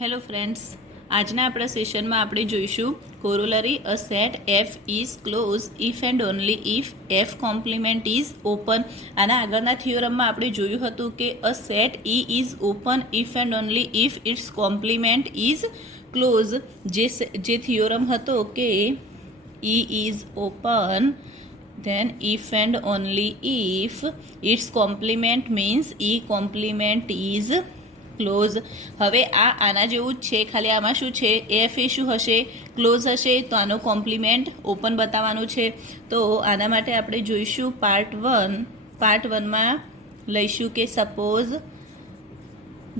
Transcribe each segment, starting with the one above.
Hello friends, આજના આપણા સેશનમાં આપણે જોઈશું corollary a set F is close if and only if F complement is open. આના આગળના થિયોરમમાં આપણે જોયું હતું કે a set E is open if and only if its complement is close. જે થિયોરમ હતો કે E is open then if and only if its complement means e complement is close. હવે આના જેવું જ છે, ખાલી આમાં શું છે, એફ એ શું હશે, ક્લોઝ હશે, તો આનો કોમ્પ્લિમેન્ટ ઓપન બતાવવાનું છે. તો આના માટે આપણે જોઈશું પાર્ટ વનમાં લઈશું કે suppose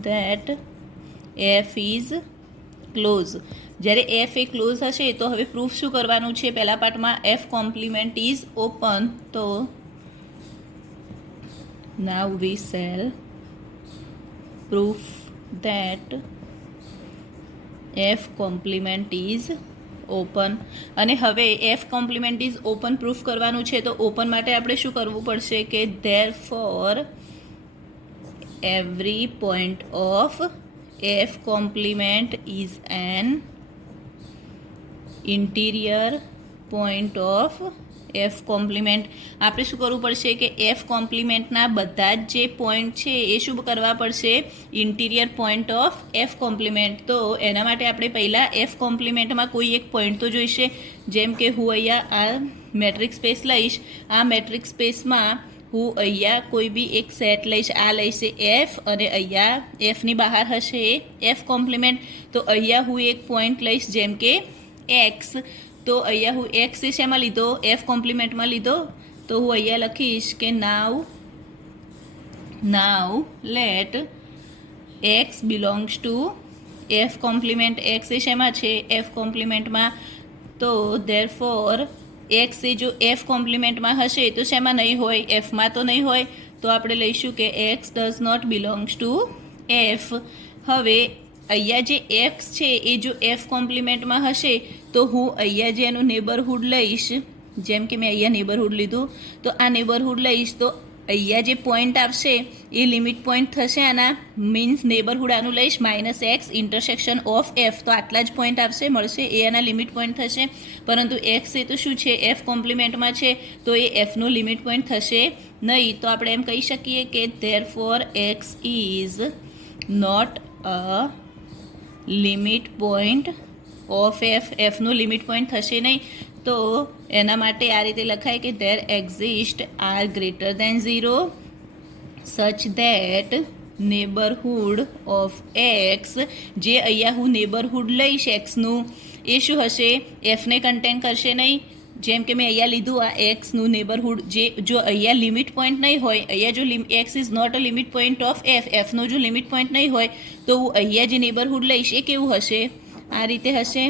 that F is close. જ્યારે એફ એ ક્લોઝ હશે તો હવે પ્રૂફ શું કરવાનું છે, પહેલા પાર્ટમાં એફ કોમ્પ્લિમેન્ટ ઇઝ ઓપન. તો now we shall proof that f complement is open. અને હવે f complement is open proof કરવાનું છે, તો ઓપન માટે આપણે શું કરવું પડશે કે therefore every point of f complement is an interior point of F compliment. આપણે શું કરવું પડશે કે એફ કોમ્પ્લિમેન્ટના બધા જ જે પોઈન્ટ છે એ શું કરવા પડશે, interior point of F complement. તો એના માટે આપણે પહેલાં એફ કોમ્પ્લિમેન્ટમાં કોઈ એક પોઈન્ટ તો જોઈશે. જેમ કે હું અહીંયા આ મેટ્રિક સ્પેસ લઈશ, આ મેટ્રિક સ્પેસમાં હું અહીંયા કોઈ બી એક સેટ લઈશ, આ લઈશ એફ, અને અહીંયા એફની બહાર હશે એફ કોમ્પ્લિમેન્ટ. તો અહીંયા હું એક પોઈન્ટ લઈશ જેમ કે એક્સ. તો અહીંયા હું એક્સ એ શેમાં લીધો, એફ કોમ્પ્લિમેન્ટમાં લીધો. તો હું અહીંયા લખીશ કે now let x belongs to F complement. X એ શેમાં છે, એફ કોમ્પ્લિમેન્ટમાં. તો ધેરફોર એક્સ એ જો એફ કોમ્પ્લિમેન્ટમાં હશે તો શેમાં નહીં હોય, એફમાં તો નહીં હોય. તો આપણે લઈશું કે X does not belongs to F. હવે અહીંયા જે એક્સ છે એ જો એફ કોમ્પ્લિમેન્ટમાં હશે તો હું અહીંયા જે એનું નેબરહુડ લઈશ, જેમ કે મેં અહીંયા નેબરહુડ લીધું, તો આ નેબરહુડ લઈશ. તો અહીંયા જે પોઈન્ટ આવશે એ લિમિટ પોઈન્ટ થશે આના, મીન્સ નેબરહુડ આનું લઈશ -x ઇન્ટરસેક્શન ઓફ એફ. તો આટલા જ પોઈન્ટ આવશે મળશે, એ આના લિમિટ પોઈન્ટ થશે. પરંતુ એક્સ એ તો શું છે, એફ કોમ્પ્લિમેન્ટમાં છે, તો એ એફનો લિમિટ પોઈન્ટ થશે નહીં. તો આપણે એમ કહી શકીએ કે therefore x is not a limit point of F. એફનો લિમિટ પોઈન્ટ થશે નહીં. તો એના માટે આ રીતે લખાય કે there exist r greater than 0 such that neighbourhood of x. જે અહીંયા હું નેબરહુડ લઈશ એક્સનું, એ શું હશે, એફને કન્ટેન કરશે નહીં. જેમ કે મેં અહીંયા લીધું આ એક્સનું નેબરહુડ, જે જો અહીંયા લિમિટ પોઈન્ટ નહીં હોય, અહીંયા જો x is not a limit point of F, એફનો જો લિમિટ પોઈન્ટ નહીં હોય, તો હું અહીંયા જે નેબરહુડ લઈશ એ કેવું હશે, આ રીતે હશે.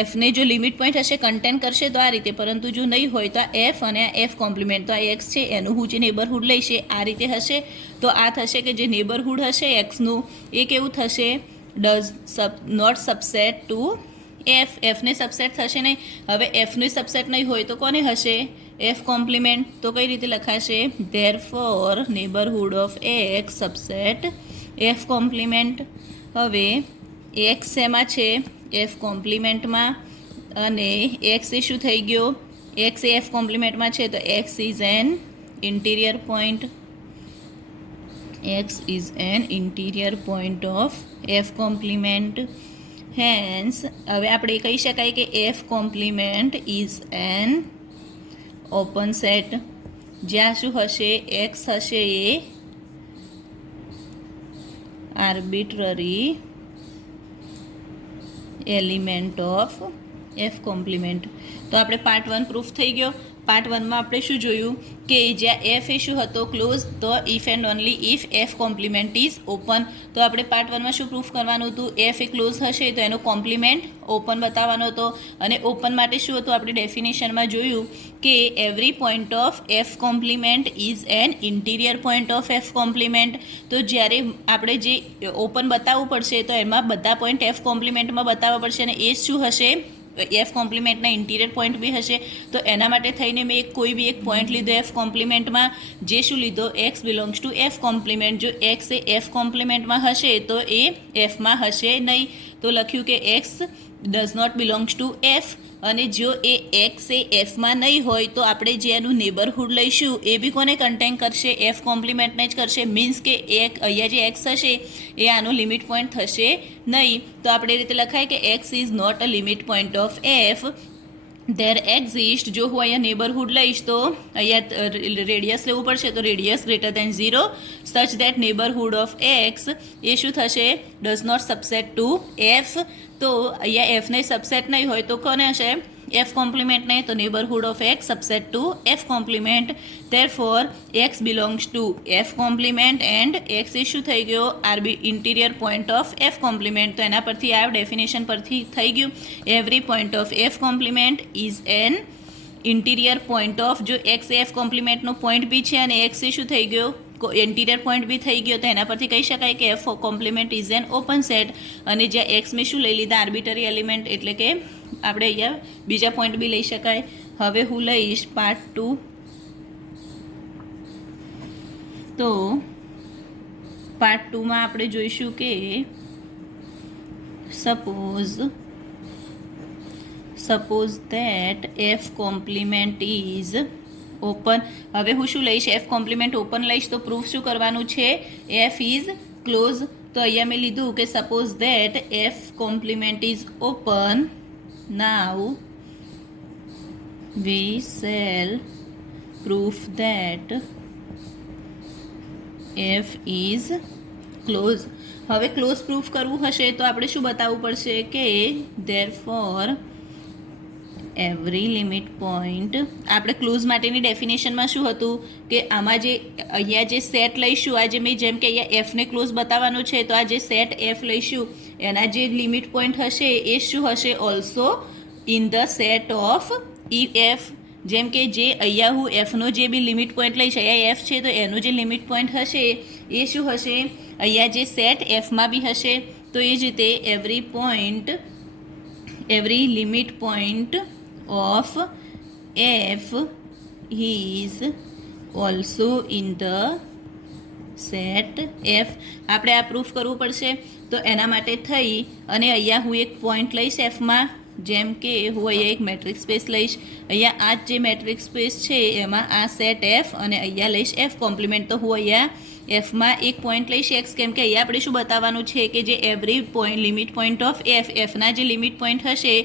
એફને જો લિમિટ પોઈન્ટ હશે કન્ટેન કરશે તો આ રીતે, પરંતુ જો નહીં હોય તો આ એફ અને આ એફ કોમ્પ્લિમેન્ટ, તો આ એક્સ છે એનું હું જે નેબરહુડ લઈશ એ આ રીતે હશે. તો આ થશે કે જે નેબરહુડ હશે એક્સનું એ કેવું થશે, does not subset to F. એફને સબસેટ થશે નહીં. હવે એફને સબસેટ નહીં હોય તો કોને હશે, એફ કોમ્પ્લિમેન્ટ. તો કઈ રીતે લખાશે, therefore neighbourhood of x subset F compliment. હવે એક્સ શેમાં છે, એફ કોમ્પ્લિમેન્ટમાં, અને એક્સ એ શું થઈ ગયો, એક્સ એ એફ કોમ્પ્લિમેન્ટમાં છે, તો x is an interior point. X is an interior point of F complement. Hence હવે આપણે કહી શકાય કે F complement is an open set. જ્યાં શું હશે, એક્સ હશે એ arbitrary element of F complement. તો આપણે પાર્ટ 1 પ્રૂફ થઈ ગયો. પાર્ટ 1માં આપણે શું જોયું કે જ્યાં એફ એ શું હતો, ક્લોઝ, તો if and only if F complement is open. તો આપણે પાર્ટ 1માં શું પ્રૂફ કરવાનું હતું, એફ એ ક્લોઝ હશે તો એનો કોમ્પ્લિમેન્ટ ઓપન બતાવવાનો હતો. અને ઓપન માટે શું હતું, આપણે ડેફિનેશનમાં જોયું કે every point of F complement is an interior point of F complement. તો જ્યારે આપણે જે ઓપન બતાવવું પડશે તો એમાં બધા પોઈન્ટ એફ કોમ્પ્લિમેન્ટમાં બતાવવા પડશે, અને એ શું હશે, એફ કોમ્પ્લિમેન્ટના ઇન્ટિરિયર પોઈન્ટ બી હશે. તો એના માટે થઈને મેં કોઈ બી એક પોઈન્ટ લીધો એફ કોમ્પ્લિમેન્ટમાં, જે શું લીધો X belongs to F complement. જો એક્સ એ એફ કોમ્પ્લિમેન્ટમાં હશે તો એ એફમાં હશે નહીં. તો લખ્યું કે X does not belongs to F. અને જો એ એક્સ એ એફમાં નહીં હોય તો આપણે જે એનું નેબરહુડ લઈશું એ બી કોને કન્ટેન કરશે? એફ કોમ્પ્લિમેન્ટને જ કરશે. મીન્સ કે અહીંયા જે એક્સ હશે એ આનો લિમિટ પોઈન્ટ થશે નહીં. તો આપણે એ રીતે લખાય કે x is not a limit point of F. There exist, જો હું અહીંયા નેબરહુડ લઈશ તો અહીંયા રેડિયસ લેવું પડશે, તો radius greater than 0 such that neighbourhood of x એ શું થશે? Does not subset to F. તો અહીંયા એફને સબસેટ નહીં હોય તો કોને હશે? એફ કોમ્પ્લિમેન્ટ નહીં. તો neighbourhood of x subset to F complement. Therefore x belongs to F complement and x એ શું થઈ ગયો? આરબી interior point of F complement. તો એના પરથી આ ડેફિનેશન પરથી થઈ ગયું every point of F complement is an interior point of. જો એક્સ એફ કોમ્પ્લિમેન્ટનો પોઈન્ટ બી છે અને એક્સ એ શું થઈ ગયો? ઇન્ટિરિયર પોઈન્ટ બી થઈ ગયો. તો એના પરથી કહી શકાય કે F complement is an open set. અને જ્યાં એક્સ મેં શું લઈ લીધા? આર્બિટરી એલિમેન્ટ, એટલે કે આપણે અહીંયા બીજા પોઈન્ટ બી લઈ શકાય. હવે હું લઈશ પાર્ટ 2. તો પાર્ટ 2માં આપણે જોઈશું કે suppose that F complement is open. હવે હું શું લઈશ? એફ કોમ્પ્લિમેન્ટ ઓપન લઈશ તો પ્રૂફ શું કરવાનું છે? F is close. તો અહીંયા મેં લીધું કે suppose that F complement is open. Now we shall proof that F is close. હવે ક્લોઝ પ્રૂફ કરવું હશે તો આપણે શું બતાવવું પડશે? કે ધેરફોર એવરી લિમિટ પોઈન્ટ. આપણે ક્લોઝ માટેની ડેફિનેશનમાં શું હતું કે આમાં જે અહીંયા જે સેટ લઈશું, આ જે મેં જેમ કે અહીંયા એફને ક્લોઝ બતાવવાનો છે, તો આ જે સેટ એફ લઈશું એના જે લિમિટ પોઈન્ટ હશે એ શું હશે? Also in the set of F. જેમ કે જે અહીંયા હું એફનો જે બી લિમિટ પોઈન્ટ લઈશ, અહીંયા એફ છે તો એનો જે લિમિટ પોઈન્ટ હશે એ શું હશે? અહીંયા જે સેટ એફમાં બી હશે. તો એ જ રીતે every limit point of f is also in the set f. આપણે આ પ્રૂફ કરવું પડશે. તો એના માટે થઈ અને અહીંયા હું એક પોઈન્ટ લઈશ એફમાં. જેમ કે હું અહીંયા એક મેટ્રિક્સ સ્પેસ લઈશ. અહીંયા આ જે મેટ્રિક્સ સ્પેસ છે એમાં આ સેટ એફ અને અહીંયા લઈશ એફ કોમ્પ્લિમેન્ટ. તો હું અહીંયા એફમાં એક પોઈન્ટ લઈશ એક્સ, કેમ કે અહીંયા આપણે શું બતાવવાનું છે કે જે every point limit point of એફના જે લિમિટ પોઈન્ટ હશે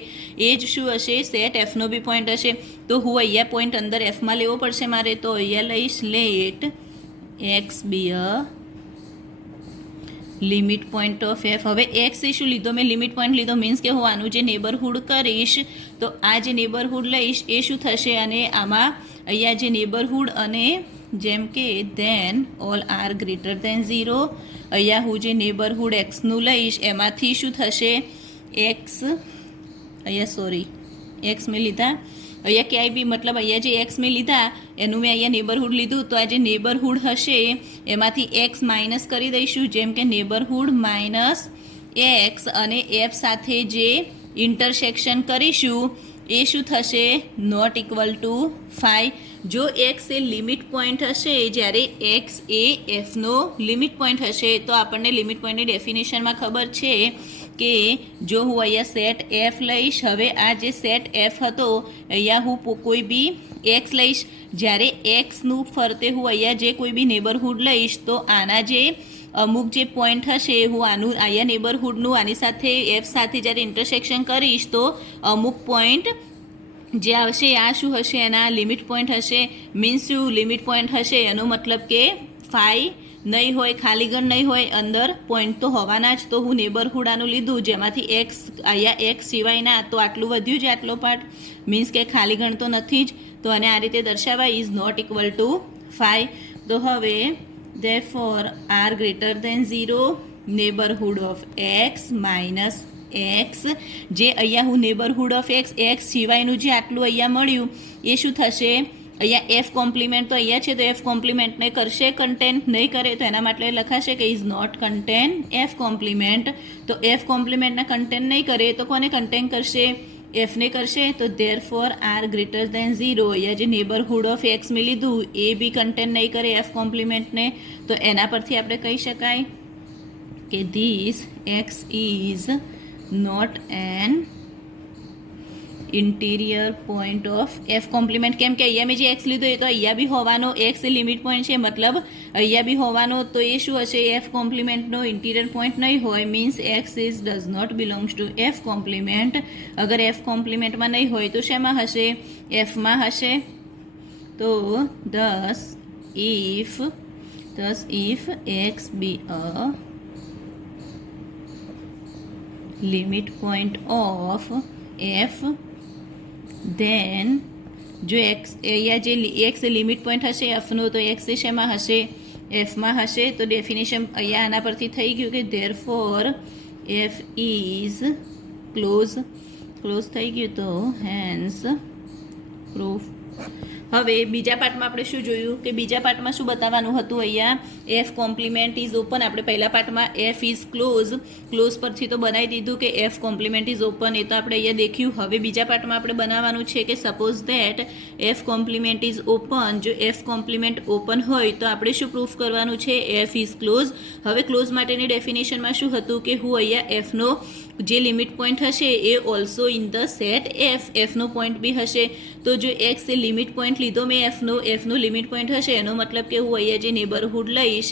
એ જ શું હશે? સેટ એફનો બી પોઈન્ટ હશે. તો હું અહીંયા પોઈન્ટ અંદર એફમાં લેવો પડશે મારે. તો અહીંયા લઈશ let X be a limit point of F. હવે એક્સ એ શું લીધો? મેં લિમિટ પોઈન્ટ લીધો. મીન્સ કે હું આનું જે નેબરહુડ કરીશ તો આ જે નેબરહુડ લઈશ એ શું થશે? અને આમાં અહીંયા જે નેબરહુડ અને જેમ કે then all are greater than 0. અહીંયા હું જે નેબરહુડ એક્સનું લઈશ એમાંથી શું થશે? એક્સ મેં લીધા. અહીંયા ક્યાંય બી મતલબ અહીંયા જે એક્સ મેં લીધા એનું મેં અહીંયા નેબરહુડ લીધું. તો આ જે નેબરહુડ હશે એમાંથી એક્સ માઇનસ કરી દઈશું. જેમ કે નેબરહુડ માઇનસ એક્સ અને એફ સાથે જે ઇન્ટરસેક્શન કરીશું એ શું થશે? Not equal to 5. જો એક્સ એ લિમિટ પોઈન્ટ હશે, જ્યારે એક્સ એ એફનો લિમિટ પોઈન્ટ હશે, તો આપણને લિમિટ પોઈન્ટની ડેફિનેશનમાં ખબર છે કે જો હું અહીંયા સેટ એફ લઈશ. હવે આ જે સેટ એફ હતો અહીંયા હું કોઈ બી એક્સ લઈશ. જ્યારે એક્સનું ફરતે હું અહીંયા જે કોઈ બી નેબરહુડ લઈશ તો આના જે અમુક જે પોઈન્ટ હશે હું આનું અહીંયા નેબરહુડનું આની સાથે એફ સાથે જ્યારે ઇન્ટરસેક્શન કરીશ તો અમુક પોઈન્ટ જે આવશે આ શું હશે? એના લિમિટ પોઈન્ટ હશે. મીન્સ શું લિમિટ પોઈન્ટ હશે? એનો મતલબ કે 5 નહીં હોય, ખાલી ગણ નહીં હોય, અંદર પોઈન્ટ તો હોવાના જ. તો હું નેબરહુડ આનું લીધું જેમાંથી એક્સ અહીંયા એક્સ સિવાયના, તો આટલું વધ્યું છે આટલો પાર્ટ. મીન્સ કે ખાલી ગણ તો નથી જ. તો આને આ રીતે દર્શાવાય ઇઝ નોટ ઇક્વલ ટુ 5. તો હવે therefore are greater than 0 neighbourhood of X minus X. જે અહીંયા હું નેબરહુડ ઓફ એક્સ સિવાયનું જે આટલું અહીંયા મળ્યું એ શું થશે? અહીંયા એફ કોમ્પ્લિમેન્ટ તો અહીંયા છે તો એફ કોમ્પ્લિમેન્ટને કરશે કન્ટેન? નહીં કરે. તો એના માટે લખાશે કે is not contain F complement. તો એફ કોમ્પ્લિમેન્ટના કન્ટેન નહીં કરે તો કોને કન્ટેન કરશે? એફને કરશે તો therefore are greater than 0, અહીંયા જે નેબરહુડ ઓફ એક્સ મેં લીધું એ બી કન્ટેન નહીં કરે એફ કોમ્પ્લિમેન્ટને, તો એના પરથી આપણે કહી શકાય કે this X is not an interior point of F complement. કેમ કે અહીંયા મેં જે એક્સ લીધો એ તો અહીંયા બી હોવાનો, એક્સ એ લિમિટ પોઈન્ટ છે મતલબ અહીંયા બી હોવાનો, તો એ શું હશે એફ કોમ્પ્લિમેન્ટનો ઇન્ટિરિયર પોઈન્ટ નહીં હોય, means X is does not belongs to F complement. અગર એફ કોમ્પ્લિમેન્ટમાં નહીં હોય તો શેમાં હશે, એફમાં હશે. તો thus if x be a limit point of f, then જો એક્સ અહીંયા જે એક્સ એ લિમિટ પોઈન્ટ હશે એફનો, તો એક્સ એ શેમાં હશે, એફમાં હશે. તો ડેફિનેશન અહીંયા આના પરથી થઈ ગયું કે therefore F is close થઈ ગયું. તો હેન્સ પ્રૂફ. હવે બીજા પાર્ટમાં આપણે શું જોયું કે બીજા પાર્ટમાં શું બતાવવાનું હતું, અહીંયા એફ કોમ્પ્લિમેન્ટ ઇઝ ઓપન. આપણે પહેલા પાર્ટમાં એફ ઇઝ ક્લોઝ પરથી તો બનાવી દીધું કે એફ કોમ્પ્લિમેન્ટ ઇઝ ઓપન, એ તો આપણે અહીંયા દેખ્યું. હવે બીજા પાર્ટમાં આપણે બનાવવાનું છે કે suppose that F complement is open. જો એફ કોમ્પ્લિમેન્ટ ઓપન હોય તો આપણે શું પ્રૂફ કરવાનું છે, એફ ઇઝ ક્લોઝ. હવે ક્લોઝ માટેની ડેફિનેશનમાં શું હતું કે હું અહીંયા એફનો જે લિમિટ પોઈન્ટ હશે એ ઓલ્સો ઇન ધ સેટ એફનો પોઈન્ટ બી હશે. તો જો એક્સ એ લિમિટ પોઈન્ટ લીધો મેં એફનો લિમિટ પોઈન્ટ હશે, એનો મતલબ કે હું અહીંયા જે નેબરહુડ લઈશ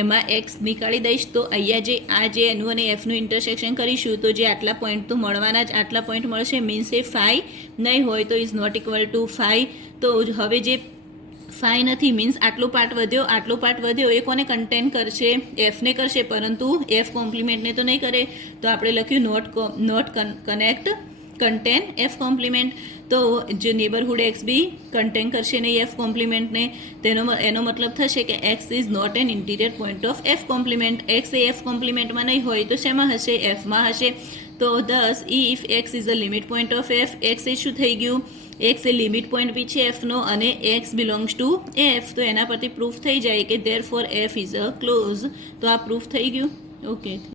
એમાં એક્સ નીકાળી દઈશ. તો અહીંયા જે એનું અને એફનું ઇન્ટરસેક્શન કરીશું તો જે આટલા પોઈન્ટ તો મળવાના જ, આટલા પોઈન્ટ મળશે, મીન્સ એ 5 નહીં હોય તો ઇઝ નોટ ઇક્વલ ટુ 5. તો હવે જે 5 નથી મીન્સ આટલો પાર્ટ વધ્યો એ કોને કન્ટેન કરશે, એફને કરશે, પરંતુ એફ કોમ્પ્લિમેન્ટને તો નહીં કરે. તો આપણે લખ્યું નોટ કન્ટેન એફ કોમ્પ્લિમેન્ટ. તો જે નેબરહુડ એક્સ બી કન્ટેન કરશે નહીં એફ કોમ્પ્લિમેન્ટને, એનો મતલબ થશે કે x is not an interior point of F complement. X એ એફ કોમ્પ્લિમેન્ટમાં નહીં હોય તો શેમાં હશે, એફમાં હશે. તો thus if x is a limit point of f, x એ શું થઈ ગયું, એક્સ એ લિમિટ પોઈન્ટ બી છે એફનો અને એક્સ બિલોંગ્સ ટુ એફ. તો એના પરથી પ્રૂફ થઈ જાય કે therefore F is a close. તો આ પ્રૂફ થઈ ગયું. ઓકે.